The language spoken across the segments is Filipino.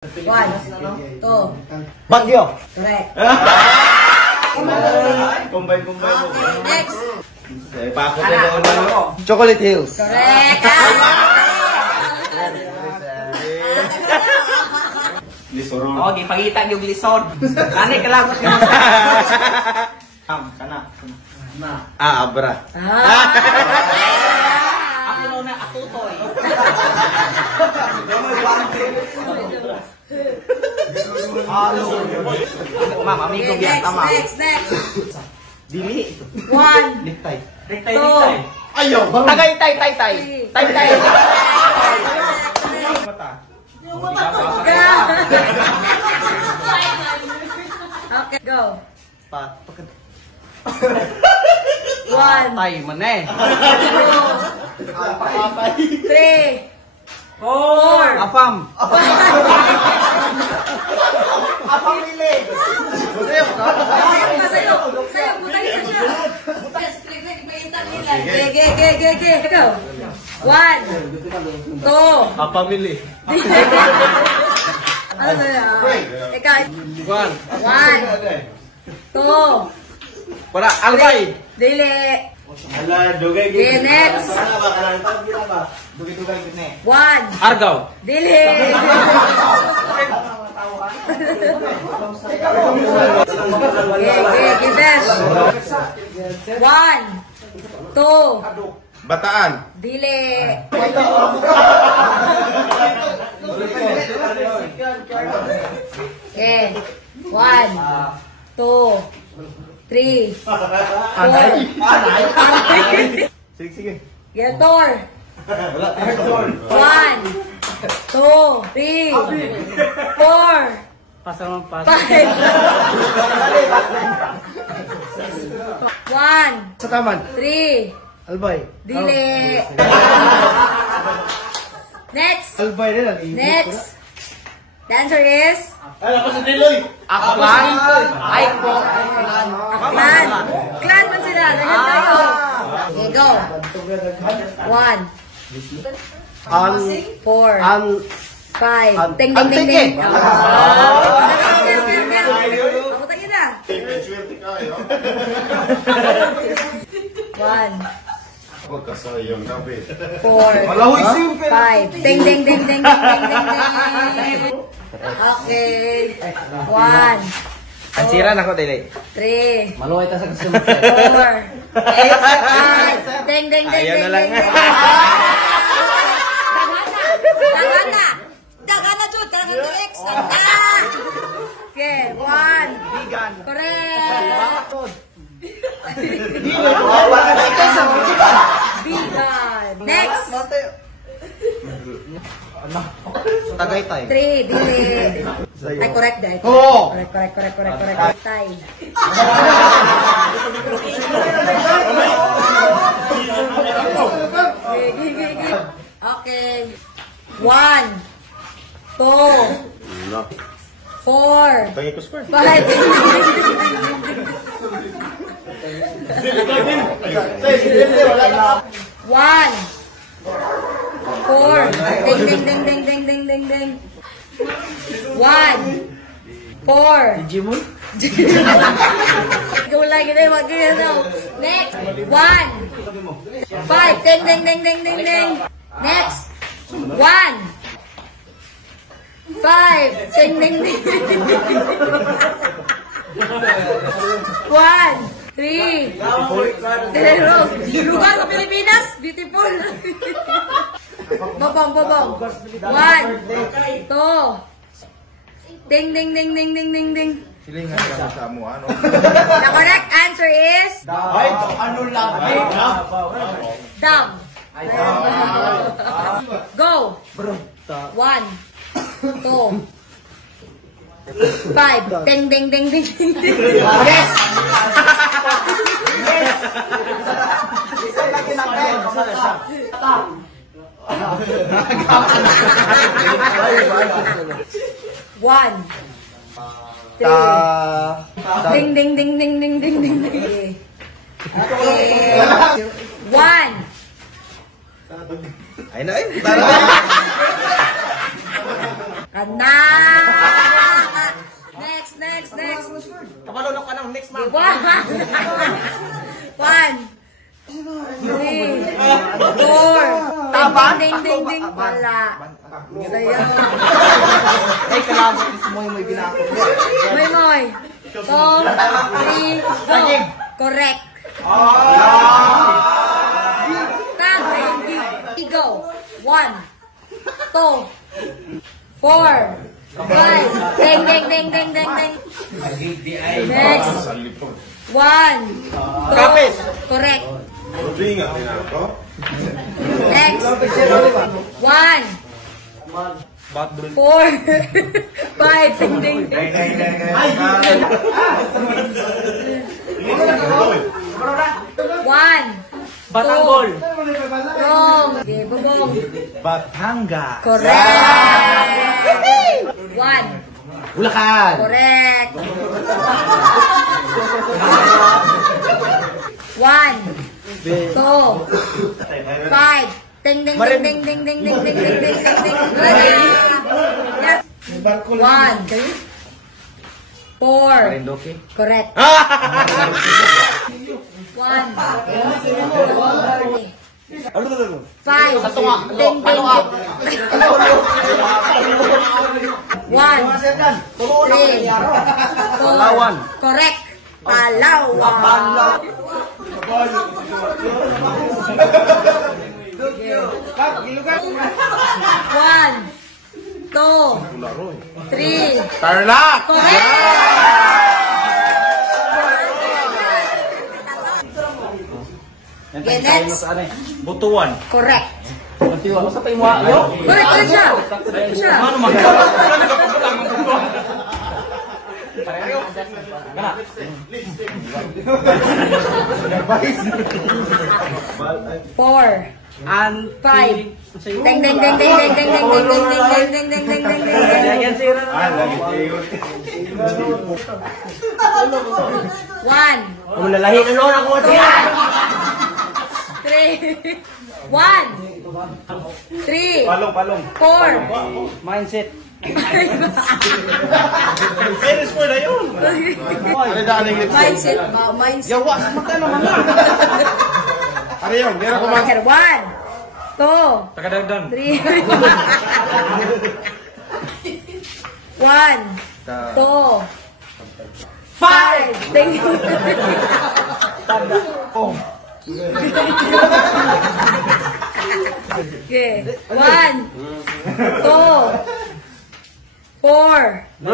One, two. Bagyo. Correct. Kumbay mo. Next. Pakot na doon. Chocolate Hills. Correct. Lisoron. Okay, pangita yung lisod. Kani kalagot ka. Kana. Abra. Ako na atutoy. Ma'am, amigo biya tama. Next. Dili. One, Liktay. two. Ayaw. Tay. Okay, go. One, Tay man eh. two, three, four. Afam. Sayo, buta kita siya. Ge. Go. One, two. Family. Ano na yan? Ikaw. One. One, two. Para Albay. Dili. Ala, dugay Okay, next. Dugay gini. One. Argao. Dili. Okay, best. One, two. Bataan. Dili. Okay. One, two, three, four. Sige. Geltor. One, two, three, four, five. One, Sa taman. three. Albay. Dili. Next. Albay rin. Next. The answer is Aklan. Ay po. Clan. Clan man sila. Ganyan tayo. Okay, go. One, four, five. Ting. Antike. Ako tayo na. One, four, five. Ting. Okay. One, Ang sira na ko dili. three, Maluhay ta sa gusto mo. four, five. Ting. Ayaw na lang. Dagana, Jud. Dagana to X. Okay, one. Correct. Vegan. Next. Tagaytay. Three. Dili. Ay, correct dahil. Oo. Correct. Tay. Okay. One, two, four, five. One, four. Ding. One, four. Jimon? Ikaw lagi na yung mag-gano. Next. One. Five. Ding. Next. One. Five. Ding. One. Three. Zero. Lugar sa Pilipinas. Beautiful. Babong. One. Two. Ding. Silingan ka sa mo ano. The correct answer is Dam. Go. One, two, five. Ding. Yes! One. Three. Ding. Okay. One. Ay na eh. Ana! Next. Kamalunok ka ng next month. 1. 3. 4. Tama? Ding. Wala. Sayaw. Ay, kalaban is mo yung may binakot mo. Moy. 2, 3, go. Correct. Tag, go. 1, 2, 4, 5. Ding. Next. 1, 2. Correct. Next. 1, 4, 5. Ding. 1, Batanggol. Wrong. Okay, bubong. Batangas. Correct. 1. Bulacan. Correct. 1, 2, 5. Ding. 1, 4. Marindoki. Correct. 1. 5. Ding. 1. 3. 4. Correct. Palawan. 1, 2, 3. Tarlac. Okay, next. Butuan. Correct. Matiwa ko sa tayo mo. Yo. Correct siya. Ano man? 4. And 5. Ding. 1. Ang lalahi na noon ako siya. 3. 1. 3. Palong. 4. Mindset. Finish mo na yun. Ano daan ng lips? Mindset. Mindset. Yawa, samatay naman na. Ano yun? Di na kumakas. 1, 2, Tagadagdag. 3. 1, 2, 5. Ding. Okay. 1, 2, 4, 5.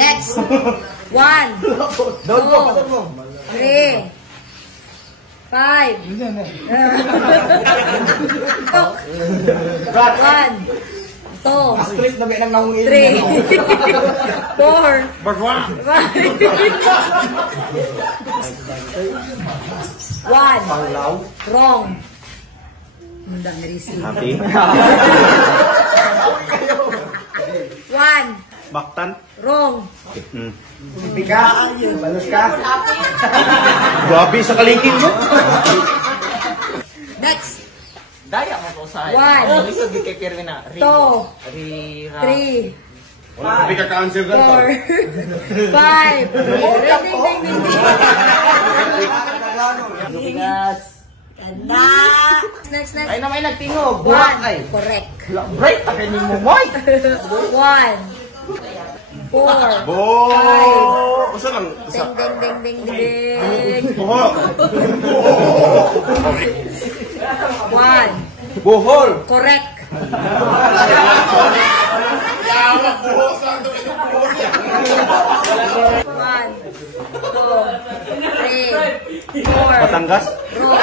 Next. 1, 2, 3, 5. 1, 2, Stress na ba nang nangungin? 3, 4, Barwa. 5. 1. Wrong. Munda na receive. Happy. 1. Baktan. Wrong. Hindi ka. Balos ka. Grabe sa kalingking mo. Next. Daya mo ko sa. 1, Lisod di kay Pirmi na. 2, 3, Wala ka ka-answer na to. 4, 5. Ding. Next. Ay na may nagtingog. Burak ay. 1. Correct. Break ta kay nimo moy. 1, 4, Bo! Usa lang. Usa. Ding. Buho. 1. Buhol. Correct. Yawa, buho. Saan ito ito buhol niya? 1, 2, 3, 4. Batangas. Wrong.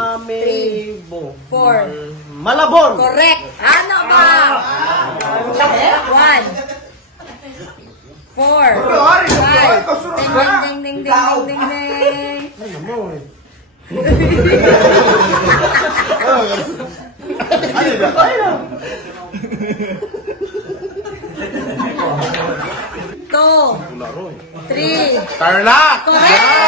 Mamibo. 4. Malabon. Correct. Ano ba? 1, 4, 5. Ding. Ano yun? 3. Tarlac! Correct!